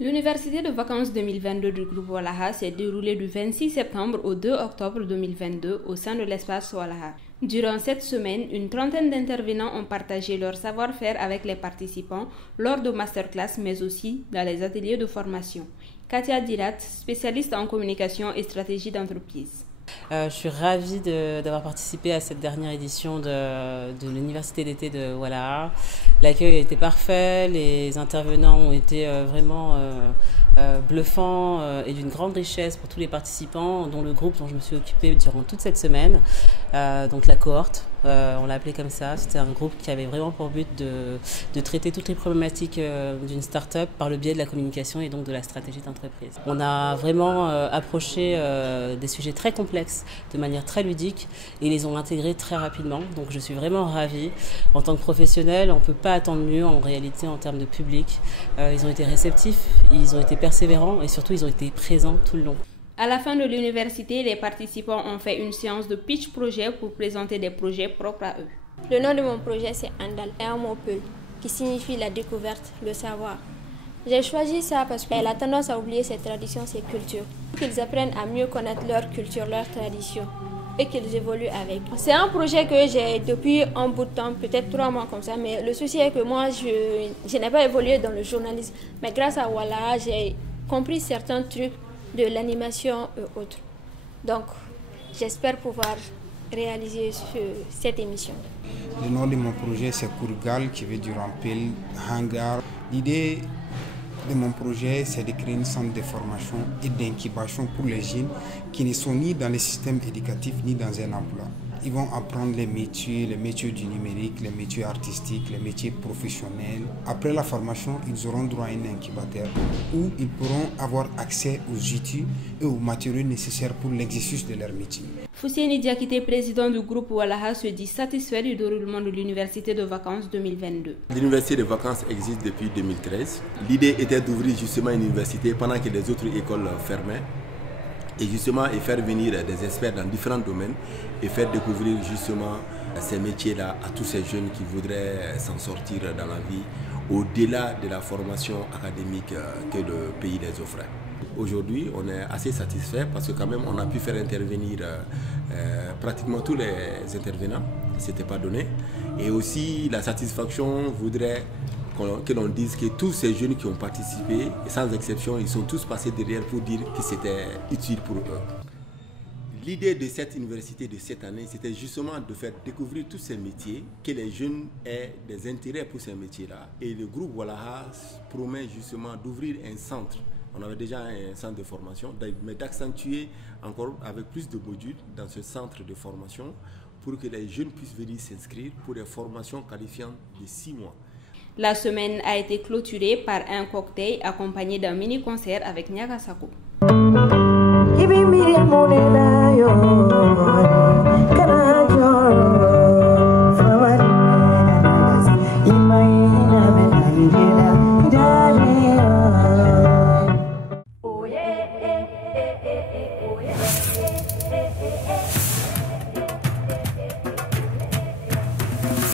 L'université de vacances 2022 du groupe Walaha s'est déroulée du 26 septembre au 2 octobre 2022 au sein de l'espace Walaha. Durant cette semaine, une trentaine d'intervenants ont partagé leur savoir-faire avec les participants lors de masterclass, mais aussi dans les ateliers de formation. Katia Dirat, spécialiste en communication et stratégie d'entreprise. Je suis ravie d'avoir participé à cette dernière édition de l'université d'été de Walaha. L'accueil a été parfait, les intervenants ont été vraiment bluffants et d'une grande richesse pour tous les participants, dont le groupe dont je me suis occupée durant toute cette semaine, donc la cohorte. On l'a appelé comme ça. C'était un groupe qui avait vraiment pour but de traiter toutes les problématiques d'une start-up par le biais de la communication et donc de la stratégie d'entreprise. On a vraiment approché des sujets très complexes de manière très ludique et ils les ont intégrés très rapidement. Donc je suis vraiment ravie. En tant que professionnel, on ne peut pas attendre mieux en réalité en termes de public. Ils ont été réceptifs, ils ont été persévérants et surtout ils ont été présents tout le long. À la fin de l'université, les participants ont fait une séance de pitch projet pour présenter des projets propres à eux. Le nom de mon projet c'est Andal, un mot peul, qui signifie la découverte, le savoir. J'ai choisi ça parce qu'elle a tendance à oublier ses traditions, ses cultures. Qu'ils apprennent à mieux connaître leur culture, leurs traditions et qu'ils évoluent avec. C'est un projet que j'ai depuis un bout de temps, peut-être 3 mois comme ça, mais le souci est que moi je n'ai pas évolué dans le journalisme. Mais grâce à Walaha, j'ai compris certains trucs de l'animation et autres. Donc, j'espère pouvoir réaliser cette émission. Le nom de mon projet, c'est Kourgal, qui veut dire Rampel, hangar. L'idée de mon projet, c'est de créer un centre de formation et d'incubation pour les jeunes qui ne sont ni dans le système éducatif ni dans un emploi. Ils vont apprendre les métiers du numérique, les métiers artistiques, les métiers professionnels. Après la formation, ils auront droit à un incubateur où ils pourront avoir accès aux outils et aux matériaux nécessaires pour l'exercice de leur métier. Fousseni Diakité, président du groupe Walaha, se dit satisfait du déroulement de l'université de vacances 2022. L'université de vacances existe depuis 2013. L'idée était d'ouvrir justement une université pendant que les autres écoles fermaient. Et justement, et faire venir des experts dans différents domaines et faire découvrir justement ces métiers-là à tous ces jeunes qui voudraient s'en sortir dans la vie au-delà de la formation académique que le pays les offrait. Aujourd'hui, on est assez satisfait parce que quand même on a pu faire intervenir pratiquement tous les intervenants, ce n'était pas donné. Et aussi la satisfaction voudrait que l'on dise que tous ces jeunes qui ont participé, sans exception, ils sont tous passés derrière pour dire que c'était utile pour eux. L'idée de cette université de cette année, c'était justement de faire découvrir tous ces métiers, que les jeunes aient des intérêts pour ces métiers-là. Et le groupe Walaha promet justement d'ouvrir un centre. On avait déjà un centre de formation, mais d'accentuer encore avec plus de modules dans ce centre de formation pour que les jeunes puissent venir s'inscrire pour des formations qualifiantes de 6 mois. La semaine a été clôturée par un cocktail accompagné d'un mini-concert avec Nyagasako.